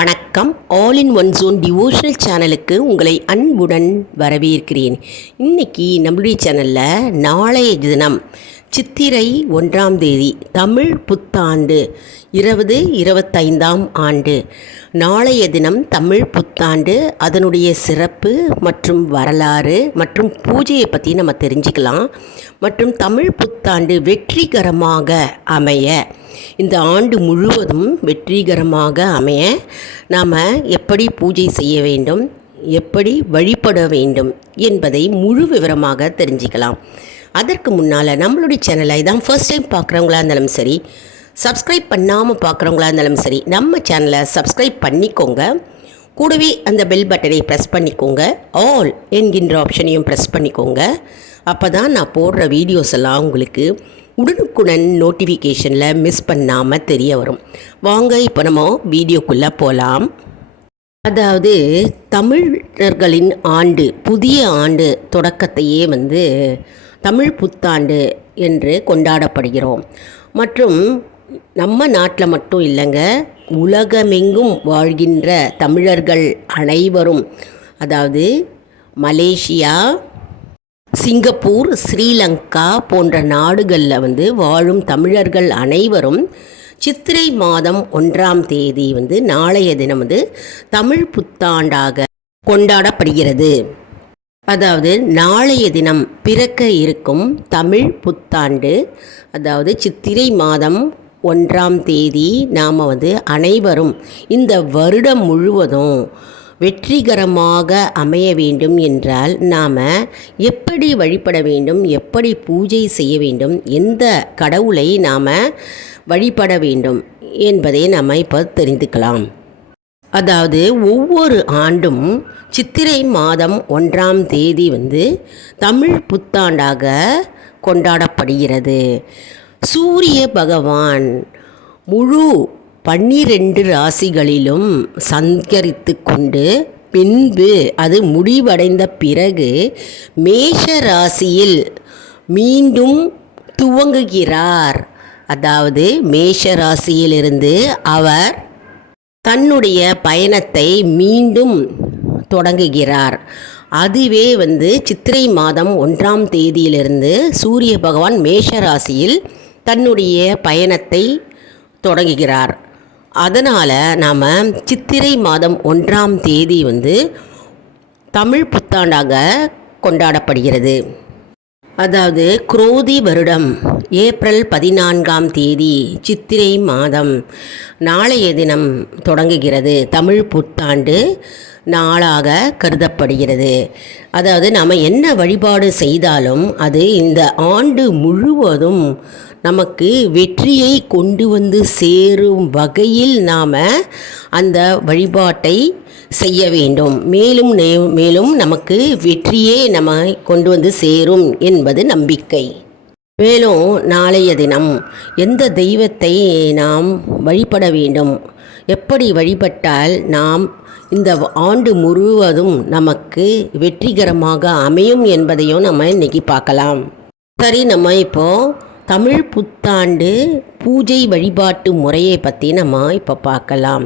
வணக்கம். All in one zone devotional சேனலுக்கு உங்களை அன்புடன் வரவேற்கிறேன். இன்னைக்கு நம்மளுடைய சேனலில் நாளைய தினம் சித்திரை ஒன்றாம் தேதி தமிழ் புத்தாண்டு இருபது இருபத்தைந்தாம் ஆண்டு. நாளைய தினம் தமிழ் புத்தாண்டு அதனுடைய சிறப்பு மற்றும் வரலாறு மற்றும் பூஜையை பற்றி நம்ம தெரிஞ்சுக்கலாம். மற்றும் தமிழ் புத்தாண்டு வெற்றிகரமாக அமைய இந்த ஆண்டு முழுவதும் வெற்றிகரமாக அமைய நாம் எப்படி பூஜை செய்ய வேண்டும் எப்படி வழிபட வேண்டும் என்பதை முழு விவரமாக தெரிஞ்சுக்கலாம். அதற்கு முன்னால் நம்மளுடைய சேனலை தான் ஃபர்ஸ்ட் டைம் பார்க்குறவங்களா இருந்தாலும் சரி சப்ஸ்கிரைப் பண்ணாமல் பார்க்குறவங்களா இருந்தாலும் சரி நம்ம சேனலை சப்ஸ்கிரைப் பண்ணிக்கோங்க. கூடவே அந்த பெல் பட்டனை ப்ரெஸ் பண்ணிக்கோங்க. ஆல் என்கின்ற ஆப்ஷனையும் ப்ரெஸ் பண்ணிக்கோங்க. அப்போ தான் நான் போடுற வீடியோஸ் எல்லாம் உங்களுக்கு உடனுக்குடன் நோட்டிஃபிகேஷனில் மிஸ் பண்ணாமல் தெரிய வரும். வாங்க இப்போ நம்ம வீடியோக்குள்ளே போகலாம் அதாவது தமிழர்களின் ஆண்டு புதிய ஆண்டு தொடக்கத்தையே வந்து தமிழ் புத்தாண்டு என்று கொண்டாடப்படுகிறோம். மற்றும் நம்ம நாட்டில் மட்டும் இல்லைங்க உலகமெங்கும் வாழ்கின்ற தமிழர்கள் அனைவரும் அதாவது மலேசியா சிங்கப்பூர் ஸ்ரீலங்கா போன்ற நாடுகளில் வந்து வாழும் தமிழர்கள் அனைவரும் சித்திரை மாதம் ஒன்றாம் தேதி வந்து நாளைய தினம் வந்து தமிழ் புத்தாண்டாக கொண்டாடப்படுகிறது. அதாவது நாளைய தினம் பிறக்க இருக்கும் தமிழ் புத்தாண்டு அதாவது சித்திரை மாதம் ஒன்றாம் தேதி நாம் வந்து அனைவரும் இந்த வருடம் முழுவதும் வெற்றிகரமாக அமைய வேண்டும் என்றால் நாம் எப்படி வழிபட வேண்டும் எப்படி பூஜை செய்ய வேண்டும் எந்த கடவுளை நாம் வழிபட வேண்டும் என்பதை நாம் இப்போ தெரிந்துக்கலாம். அதாவது ஒவ்வொரு ஆண்டும் சித்திரை மாதம் ஒன்றாம் தேதி வந்து தமிழ் புத்தாண்டாக கொண்டாடப்படுகிறது. சூரிய பகவான் முழு பன்னிரெண்டு ராசிகளிலும் சஞ்சரித்து கொண்டு பின்பு அது முடிவடைந்த பிறகு மேஷ ராசியில் மீண்டும் துவங்குகிறார். அதாவது மேஷ ராசியிலிருந்து அவர் தன்னுடைய பயணத்தை மீண்டும் தொடங்குகிறார். அதுவே வந்து சித்திரை மாதம் ஒன்றாம் தேதியிலிருந்து சூரிய பகவான் மேஷ ராசியில் தன்னுடைய பயணத்தை தொடங்குகிறார். அதனால் நாம் சித்திரை மாதம் ஒன்றாம் தேதி வந்து தமிழ் புத்தாண்டாக கொண்டாடப்படுகிறது. அதாவது குரோதி வருடம் ஏப்ரல் பதினான்காம் தேதி சித்திரை மாதம். நாளைய தினம் தொடங்குகிறது தமிழ் புத்தாண்டு. நாளாக கருதப்படுகிறது. அதாவது நாம் என்ன வழிபாடு செய்தாலும் அது இந்த ஆண்டு முழுவதும் நமக்கு வெற்றியை கொண்டு வந்து சேரும் வகையில் நாம் அந்த வழிபாட்டை செய்ய வேண்டும். மேலும் மேலும் நமக்கு வெற்றியே நம்ம கொண்டு வந்து சேரும் என்பது நம்பிக்கை. மேலும் நாளைய தினம் எந்த தெய்வத்தை நாம் வழிபட வேண்டும்? எப்படி வழிபட்டால் நாம் இந்த ஆண்டு முழுவதும் நமக்கு வெற்றிகரமாக அமையும் என்பதையும் நம்ம இன்னைக்கு பார்க்கலாம். சரி நம்ம இப்போ தமிழ் புத்தாண்டு பூஜை வழிபாட்டு முறையை பற்றி நம்ம இப்போ பார்க்கலாம்.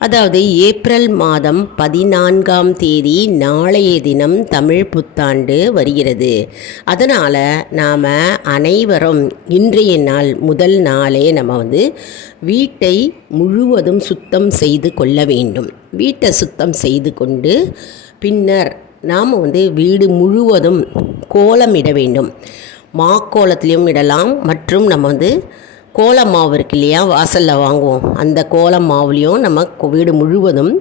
அதாவது ஏப்ரல் மாதம் பதினான்காம் தேதி நாளைய தினம் தமிழ் புத்தாண்டு வருகிறது. அதனால் நாம் அனைவரும் இன்றைய நாள் முதல் நாளே நம்ம வந்து வீட்டை முழுவதும் சுத்தம் செய்து கொள்ள வேண்டும். வீட்டை சுத்தம் செய்து கொண்டு பின்னர் நாம் வந்து வீடு முழுவதும் கோலமிட வேண்டும். மாக்கோலத்திலையும் இடலாம் மற்றும் நம்ம வந்து கோல மாவு இருக்கு இல்லையா? வாசலில் வாங்குவோம். அந்த கோலம் மாவுலேயும் நம்ம வீடு முழுவதும்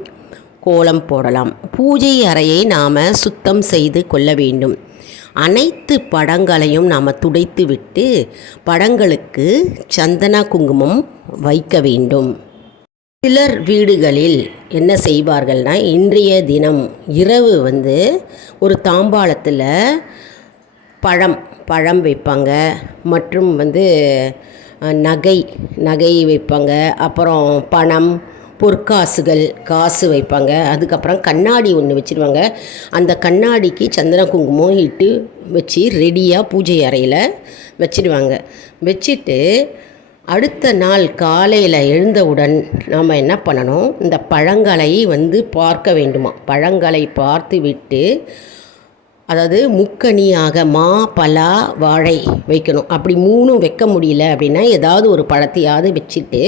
கோலம் போடலாம். பூஜை அறையை நாம் சுத்தம் செய்து கொள்ள வேண்டும். அனைத்து படங்களையும் நாம் துடைத்து விட்டு படங்களுக்கு சந்தன குங்குமம் வைக்க வேண்டும். சிலர் வீடுகளில் என்ன செய்வார்கள்னா இன்றைய தினம் இரவு வந்து ஒரு தாம்பாளத்தில் பழம் பழம் வைப்பாங்க. மற்றும் வந்து நகை நகை வைப்பாங்க. அப்புறம் பணம் பொற்காசுகள் காசு வைப்பாங்க. அதுக்கப்புறம் கண்ணாடி ஒன்று வச்சுருவாங்க. அந்த கண்ணாடிக்கு சந்தன குங்குமம் இட்டு வச்சு ரெடியாக பூஜை அறையில் வச்சிடுவாங்க வச்சுட்டு அடுத்த நாள் காலையில் எழுந்தவுடன் நாம் என்ன பண்ணணும்? இந்த பழங்களை வந்து பார்க்க வேண்டுமா? பழங்களை பார்த்து விட்டு அதாவது முக்கனியாக மா பலா வாழை வைக்கணும். அப்படி மூணும் வைக்க முடியல அப்படின்னா ஏதாவது ஒரு பழத்தையாவது வச்சுட்டு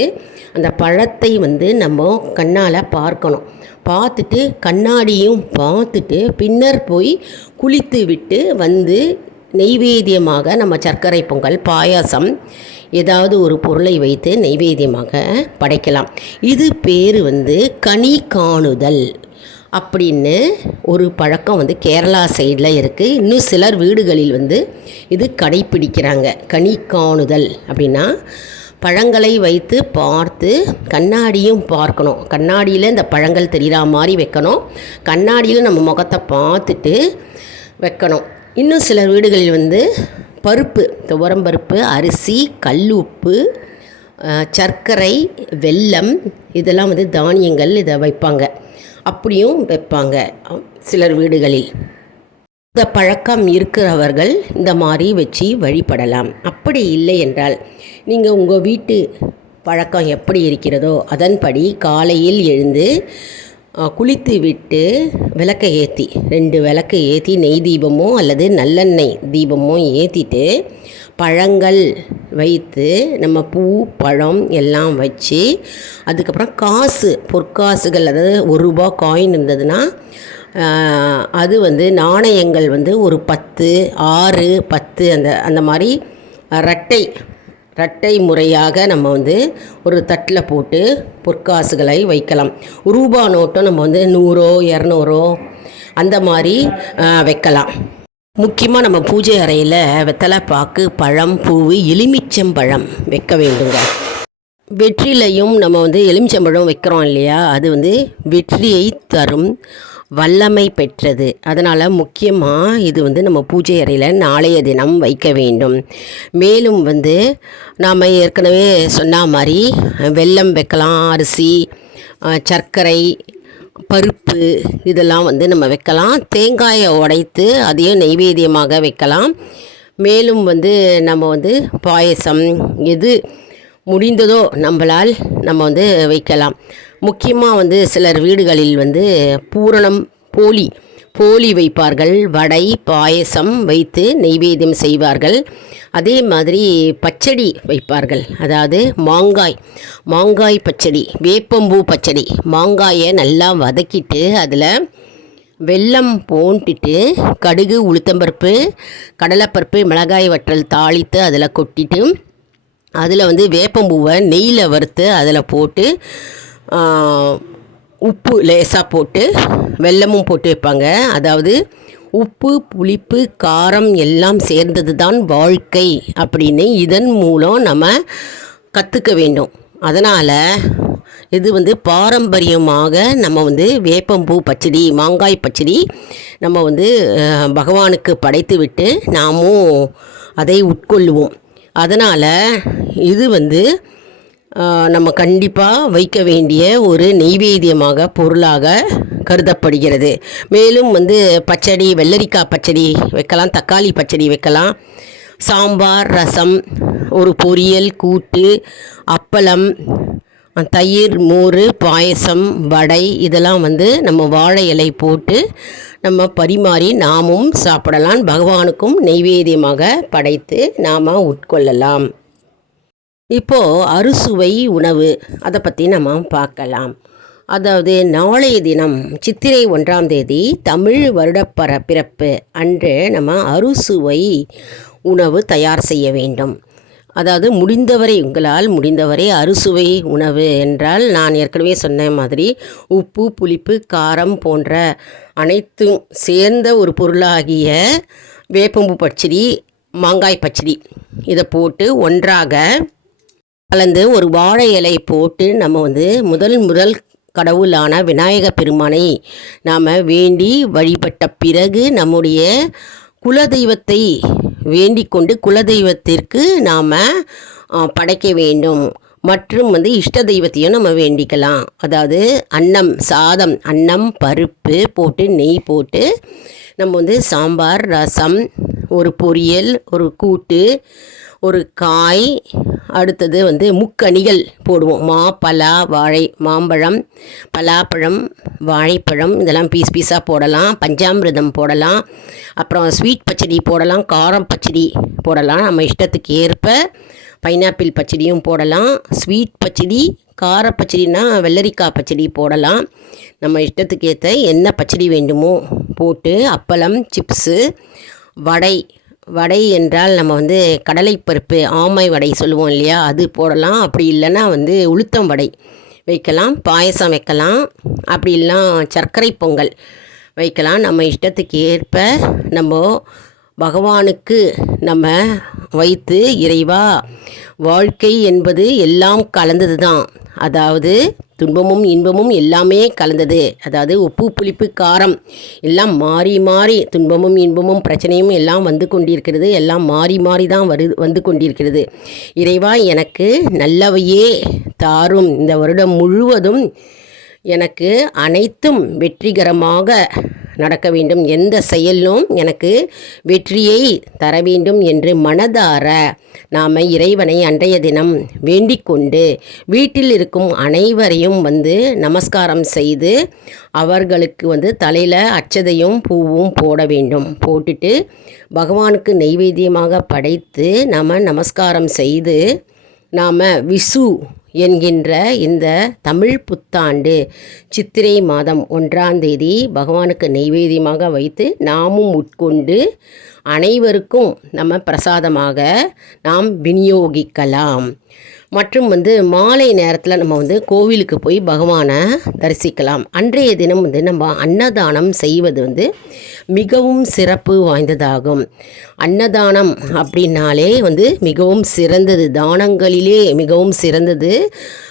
அந்த பழத்தை வந்து நம்ம கண்ணால் பார்க்கணும். பார்த்துட்டு கண்ணாடியும் பார்த்துட்டு பின்னர் போய் குளித்து விட்டு வந்து நெய்வேத்தியமாக நம்ம சர்க்கரை பொங்கல் பாயாசம் ஏதாவது ஒரு பொருளை வைத்து நெய்வேத்தியமாக படைக்கலாம். இது பேர் வந்து கனி காணுதல் அப்படின்னு ஒரு பழக்கம் வந்து கேரளா சைடில் இருக்குது இன்னும் சிலர் வீடுகளில் வந்து இது கடைப்பிடிக்கிறாங்க. கனி காணுதல் அப்படின்னா பழங்களை வைத்து பார்த்து கண்ணாடியும் பார்க்கணும். கண்ணாடியில் இந்த பழங்கள் தெரிகிற மாதிரி வைக்கணும். கண்ணாடியில் நம்ம முகத்தை பார்த்துட்டு வைக்கணும். இன்னும் சில வீடுகளில் வந்து பருப்பு துவரம் பருப்பு அரிசி கல் உப்பு சர்க்கரை வெல்லம் இதெல்லாம் வந்து தானியங்கள் இதை வைப்பாங்க. அப்படியும் வைப்பாங்க. சிலர் வீடுகளில். இந்த பழக்கம் இருக்கிறவர்கள் இந்த மாதிரி வச்சு வழிபடலாம். அப்படி இல்லை என்றால் நீங்கள் உங்கள் வீட்டு பழக்கம் எப்படி இருக்கிறதோ அதன்படி காலையில் எழுந்து குளித்து விட்டு விளக்கை ஏற்றி ரெண்டு விளக்கு ஏற்றி நெய் தீபமோ அல்லது நல்லெண்ணெய் தீபமோ ஏற்றிட்டு பழங்கள் வைத்து நம்ம பூ பழம் எல்லாம் வச்சு அதுக்கப்புறம் காசு பொற்காசுகள் அதாவது ஒரு ரூபா காயின் இருந்ததுன்னா அது வந்து நாணயங்கள் வந்து ஒரு பத்து ஆறு பத்து அந்த அந்த மாதிரி ரட்டை ரட்டை முறையாக நம்ம வந்து ஒரு தட்டில் போட்டு பொற்காசுகளை வைக்கலாம். ரூபா நோட்டும் நம்ம வந்து நூறோ இரநூறோ அந்த மாதிரி வைக்கலாம். முக்கியமாக நம்ம பூஜை அறையில் வெத்தலை பாக்கு பழம் பூவு எலுமிச்சம்பழம் வைக்க வேண்டுங்க. வெற்றிலையும் நம்ம வந்து எலுமிச்சம்பழம் வைக்கிறோம் இல்லையா? அது வந்து வெற்றியை தரும் வல்லமை பெற்றது. அதனால் முக்கியமாக இது வந்து நம்ம பூஜை அறையில் நாளைய தினம் வைக்க வேண்டும். மேலும் வந்து நாம் ஏற்கனவே சொன்ன மாதிரி வெல்லம் வைக்கலாம் அரிசி சர்க்கரை பருப்பு இதெல்லாம் வந்து நம்ம வைக்கலாம். தேங்காயை உடைத்து அதையும் நெய்வேத்தியமாக வைக்கலாம். மேலும் வந்து நம்ம வந்து பாயசம் எது முடிந்ததோ நம்மளால் நம்ம வந்து வைக்கலாம். முக்கியமாக வந்து சிலர் வீடுகளில் வந்து பூரணம் போலி போலி வைப்பார்கள் வடை பாயசம் வைத்து நெய்வேத்தியம் செய்வார்கள். அதே மாதிரி பச்சடி வைப்பார்கள். அதாவது மாங்காய் மாங்காய் பச்சடி வேப்பம்பூ பச்சடி மாங்காயை நல்லா வதக்கிட்டு அதில் வெல்லம் போட்டுட்டு கடுகு உளுத்தம்பருப்பு கடலைப்பருப்பு மிளகாய் வற்றல் தாளித்து அதில் கொட்டிட்டு அதில் வந்து வேப்பம்பூவை நெய்யில் வறுத்து அதில் போட்டு உப்பு லேசாக போட்டு வெல்லமும் போட்டு வைப்பாங்க. அதாவது உப்பு புளிப்பு காரம் எல்லாம் சேர்ந்தது தான் வாழ்க்கை அப்படின்னு இதன் மூலம் நம்ம கற்றுக்க வேண்டும். அதனால் இது வந்து பாரம்பரியமாக நம்ம வந்து வேப்பம்பூ பச்சடி மாங்காய் பச்சடி நம்ம வந்து பகவானுக்கு படைத்து விட்டு நாமும் அதை உட்கொள்ளுவோம் அதனால் இது வந்து நம்ம கண்டிப்பாக வைக்க வேண்டிய ஒரு நெய்வேத்தியமாக பொருளாக கருதப்படுகிறது. மேலும் வந்து பச்சடி வெள்ளரிக்காய் பச்சடி வைக்கலாம் தக்காளி பச்சடி வைக்கலாம். சாம்பார் ரசம் ஒரு பொரியல் கூட்டு அப்பளம் தயிர் மோர் பாயசம் வடை இதெல்லாம் வந்து நம்ம வாழை இலை போட்டு நம்ம பரிமாறி நாமும் சாப்பிடலாம். பகவானுக்கும் நெய்வேத்தியமாக படைத்து நாம் உட்கொள்ளலாம். இப்போது அறுசுவை உணவு. அதை பற்றி நம்ம பார்க்கலாம். அதாவது நாளைய தினம் சித்திரை ஒன்றாம் தேதி தமிழ் வருடப்பர பிறப்பு அன்று நம்ம அறுசுவை உணவு தயார் செய்ய வேண்டும். அதாவது முடிந்தவரை உங்களால் முடிந்தவரை அறுசுவை உணவு என்றால் நான் ஏற்கனவே சொன்ன மாதிரி உப்பு புளிப்பு காரம் போன்ற அனைத்தும் சேர்ந்த ஒரு பொருளாகிய வேப்பம்பு பச்சடி மாங்காய் பச்சடி. இதை போட்டு ஒன்றாக கலந்து ஒரு வாழை இலை போட்டு நம்ம வந்து முதல் முதல் கடவுளான விநாயக பெருமானை நாம் வேண்டி வழிபட்ட பிறகு நம்முடைய குலதெய்வத்தை வேண்டிக் கொண்டு குலதெய்வத்திற்கு நாம் படைக்க வேண்டும். மற்றும் வந்து இஷ்ட தெய்வத்தையும் நம்ம வேண்டிக்கலாம். அதாவது அன்னம் சாதம் அன்னம் பருப்பு போட்டு நெய் போட்டு நம்ம வந்து சாம்பார் ரசம் ஒரு பொரியல் ஒரு கூட்டு ஒரு காய் அடுத்தது வந்து முக்கனிகள் போடுவோம். மா பலா வாழை மாம்பழம் பலாப்பழம் வாழைப்பழம் இதெல்லாம் பீஸ் பீஸாக போடலாம். பஞ்சாமிர்தம் போடலாம். அப்புறம் ஸ்வீட் பச்சடி போடலாம். காரம் பச்சடி போடலாம். நம்ம இஷ்டத்துக்கு ஏற்ப பைனாப்பிள் பச்சடியும் போடலாம். ஸ்வீட் பச்சடி கார பச்சடினா வெள்ளரிக்காய் பச்சடி போடலாம். நம்ம இஷ்டத்துக்கு ஏற்ற என்ன பச்சடி வேண்டுமோ போட்டு அப்பளம் சிப்ஸு வடை வடை என்றால் நம்ம வந்து கடலைப்பருப்பு ஆமை வடை சொல்லுவோம் இல்லையா? அது போடலாம். அப்படி இல்லைன்னா வந்து உளுத்தம் வடை வைக்கலாம் பாயசம் வைக்கலாம். அப்படி இல்லைனா சர்க்கரை பொங்கல் வைக்கலாம். நம்ம இஷ்டத்துக்கு ஏற்ப நம்ம பகவானுக்கு நம்ம வைத்து இறைவா வாழ்க்கை என்பது எல்லாம் கலந்தது தான் அதாவது துன்பமும் இன்பமும் எல்லாமே கலந்தது. அதாவது உப்பு புளிப்பு காரம் எல்லாம் மாறி மாறி துன்பமும் இன்பமும் பிரச்சனையும் எல்லாம் வந்து கொண்டிருக்கிறது. எல்லாம் மாறி மாறி தான் வரு வந்து கொண்டிருக்கிறது. இறைவா எனக்கு நல்லவையே தாரும். இந்த வருடம் முழுவதும் எனக்கு அனைத்தும் வெற்றிகரமாக நடக்க வேண்டும். எந்த செயலும் எனக்கு வெற்றியை தர வேண்டும் என்று மனதார நாம் இறைவனை அன்றைய தினம் வேண்டிக்கொண்டு வீட்டில் இருக்கும் அனைவரையும் வந்து நமஸ்காரம் செய்து அவர்களுக்கு வந்து தலையில் அச்சதையும் பூவும் போட வேண்டும். போட்டுட்டு பகவானுக்கு நெய்வேத்தியமாக படைத்து நாம் நமஸ்காரம் செய்து நாம் விசு என்கின்ற இந்த தமிழ் புத்தாண்டு சித்திரை மாதம் ஒன்றாம் தேதி பகவானுக்கு நெய்வேதியமாக வைத்து நாமும் உட்கொண்டு அனைவருக்கும் நம்ம பிரசாதமாக நாம் விநியோகிக்கலாம். மற்றும் வந்து மாலை நேரத்தில் நம்ம வந்து கோவிலுக்கு போய் பகவானை தரிசிக்கலாம். அன்றைய தினம் வந்து நம்ம அன்னதானம் செய்வது வந்து மிகவும் சிறப்பு வாய்ந்ததாகும். அன்னதானம் அப்படின்னாலே வந்து மிகவும் சிறந்தது. தானங்களிலே மிகவும் சிறந்தது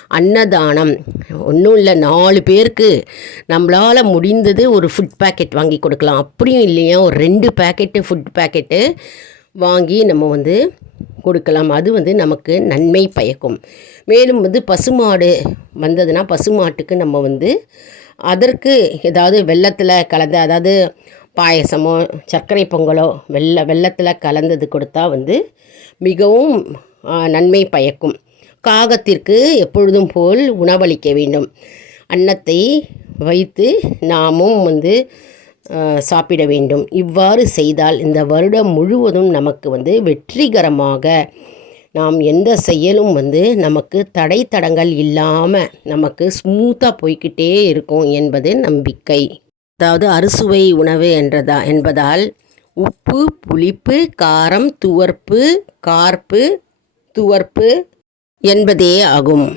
அன்னதானம். ஒன்றும் இல்லை நாலு பேருக்கு நம்மளால் முடிந்தது ஒரு ஃபுட் பேக்கெட் வாங்கி கொடுக்கலாம். அப்படியும் இல்லையா ஒரு ரெண்டு பேக்கெட்டு ஃபுட் பேக்கெட்டு வாங்கி நம்ம வந்து கொடுக்கலாம். அது வந்து நமக்கு நன்மை பயக்கும். மேலும் வந்து பசுமாடு வந்ததுன்னா பசுமாட்டுக்கு நம்ம வந்து அதற்கு ஏதாவது வெள்ளத்தில் கலந்த அதாவது பாயசமோ சர்க்கரை பொங்கலோ வெள்ள வெள்ளத்தில் கலந்தது கொடுத்தா வந்து மிகவும் நன்மை பயக்கும். காகத்திற்கு எப்பொழுதும் போல் உணவளிக்க வேண்டும். அன்னத்தை வைத்து நாமும் வந்து சாப்பிட வேண்டும். இவ்வாறு செய்தால் இந்த வருடம் முழுவதும் நமக்கு வந்து வெற்றிகரமாக நாம் எந்த செயலும் வந்து நமக்கு தடை தடங்கள் இல்லாமல் நமக்கு ஸ்மூத்தாக போய்கிட்டே இருக்கும் என்பது நம்பிக்கை. அதாவது அறுசுவை உணவு என்றதா என்பதால் உப்பு புளிப்பு காரம் துவர்ப்பு கார்ப்பு துவர்ப்பு என்பதே ஆகும்.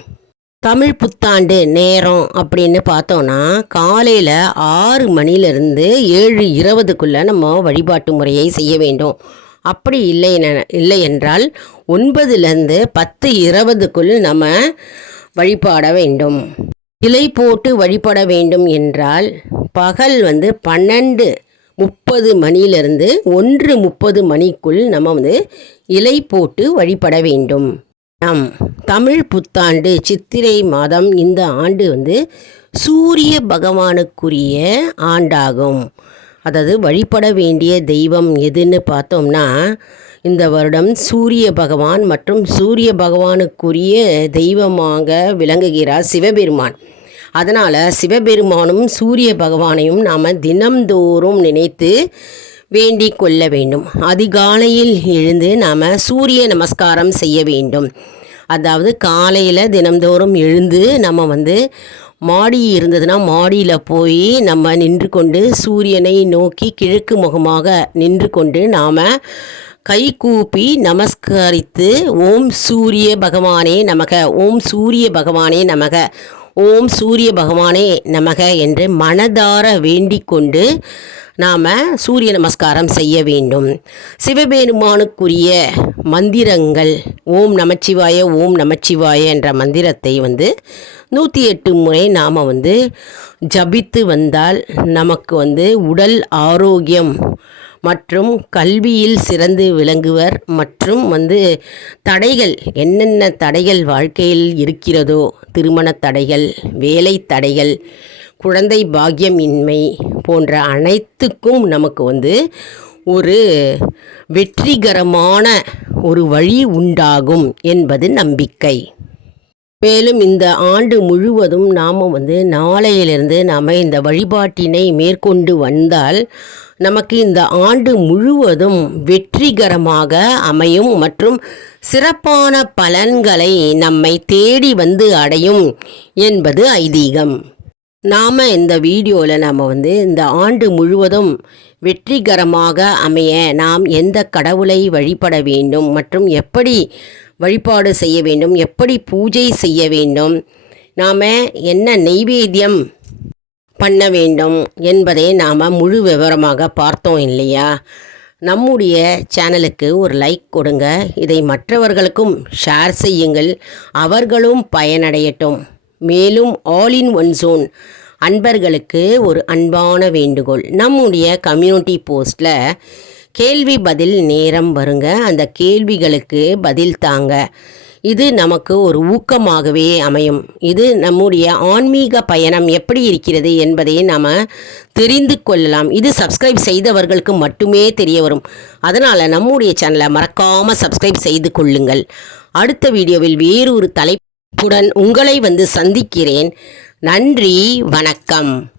தமிழ் புத்தாண்டு நேரம் அப்படின்னு பார்த்தோன்னா காலையில் ஆறு மணிலேருந்து ஏழு இருபதுக்குள்ளே நம்ம வழிபாட்டு முறையை செய்ய வேண்டும். அப்படி இல்லை இல்லை என்றால் ஒன்பதுலேருந்து பத்து இருபதுக்குள் நம்ம வழிபாட வேண்டும். இலை போட்டு வழிபட வேண்டும் என்றால் பகல் வந்து பன்னெண்டு முப்பது மணியிலிருந்து ஒன்று முப்பது மணிக்குள் நம்ம வந்து இலை போட்டு வழிபட வேண்டும். நம் தமிழ் புத்தாண்டு சித்திரை மாதம் இந்த ஆண்டு வந்து சூரிய பகவானுக்குரிய ஆண்டாகும். அதாவது வழிபட வேண்டிய தெய்வம் எதுன்னு பார்த்தோம்னா இந்த வருடம் சூரிய பகவான் மற்றும் சூரிய பகவானுக்குரிய தெய்வமாக விளங்குகிறார் சிவபெருமான். அதனால் சிவபெருமானும் சூரிய பகவானையும் நாம் தினம்தோறும் நினைத்து வேண்டிக் கொள்ள வேண்டும். அதிகாலையில் எழுந்து நாம் சூரிய நமஸ்காரம் செய்ய வேண்டும். அதாவது காலையில் தினம்தோறும் எழுந்து நம்ம வந்து மாடி இருந்ததுன்னா மாடியில் போய் நம்ம நின்று கொண்டு சூரியனை நோக்கி கிழக்கு முகமாக நின்று கொண்டு நாம் கை கூப்பி நமஸ்கரித்து ஓம் சூரிய பகவானே நமக ஓம் சூரிய பகவானே நமக ஓம் சூரிய பகவானே நமக என்று மனதார வேண்டிக் கொண்டு நாம் சூரிய நமஸ்காரம் செய்ய வேண்டும். சிவபெருமானுக்குரிய மந்திரங்கள் ஓம் நமச்சிவாய ஓம் நமச்சிவாய என்ற மந்திரத்தை வந்து நூற்றி எட்டு முறை நாம் வந்து ஜபித்து வந்தால் நமக்கு வந்து உடல் ஆரோக்கியம் மற்றும் கல்வியில் சிறந்து விளங்குவர் மற்றும் வந்து தடைகள் என்னென்ன தடைகள் வாழ்க்கையில் இருக்கிறதோ திருமண தடைகள் வேலை தடைகள் குழந்தை பாக்கியமின்மை போன்ற அனைத்துக்கும் நமக்கு வந்து ஒரு வெற்றிகரமான ஒரு வழி உண்டாகும் என்பது நம்பிக்கை. மேலும் இந்த ஆண்டு முழுவதும் நாம் வந்து நாளையிலிருந்து நாம் இந்த வழிபாட்டினை மேற்கொண்டு வந்தால் நமக்கு இந்த ஆண்டு முழுவதும் வெற்றிகரமாக அமையும் மற்றும் சிறப்பான பலன்களை நம்மை தேடி வந்து அடையும் என்பது ஐதீகம். நாம் இந்த வீடியோவில் நாம் வந்து இந்த ஆண்டு முழுவதும் வெற்றிகரமாக அமைய நாம் எந்த கடவுளை வழிபட வேண்டும் மற்றும் எப்படி வழிபாடு செய்ய வேண்டும். எப்படி பூஜை செய்ய வேண்டும். நாம் என்ன நெய்வேத்தியம் பண்ண வேண்டும் என்பதை நாம் முழு விவரமாக பார்த்தோம் இல்லையா? நம்முடைய சேனலுக்கு ஒரு லைக் கொடுங்க. இதை மற்றவர்களுக்கும் ஷேர் செய்யுங்கள். அவர்களும் பயனடையட்டும். மேலும் ஆல் இன் ஒன் ஜோன் அன்பர்களுக்கு ஒரு அன்பான வேண்டுகோள். நம்முடைய கம்யூனிட்டி போஸ்ட்டில் கேள்வி பதில் நேரம் வருங்க. அந்த கேள்விகளுக்கு பதில் தாங்க. இது நமக்கு ஒரு ஊக்கமாகவே அமையும். இது நம்முடைய ஆன்மீக பயணம் எப்படி இருக்கிறது என்பதை நாம் தெரிந்து கொள்ளலாம். இது சப்ஸ்கிரைப் செய்தவர்களுக்கு மட்டுமே தெரிய வரும். அதனால் நம்முடைய சேனலை மறக்காமல் சப்ஸ்கிரைப் செய்து கொள்ளுங்கள். அடுத்த வீடியோவில் வேறு ஒரு தலைப்புடன் உங்களை வந்து சந்திக்கிறேன். நன்றி வணக்கம்.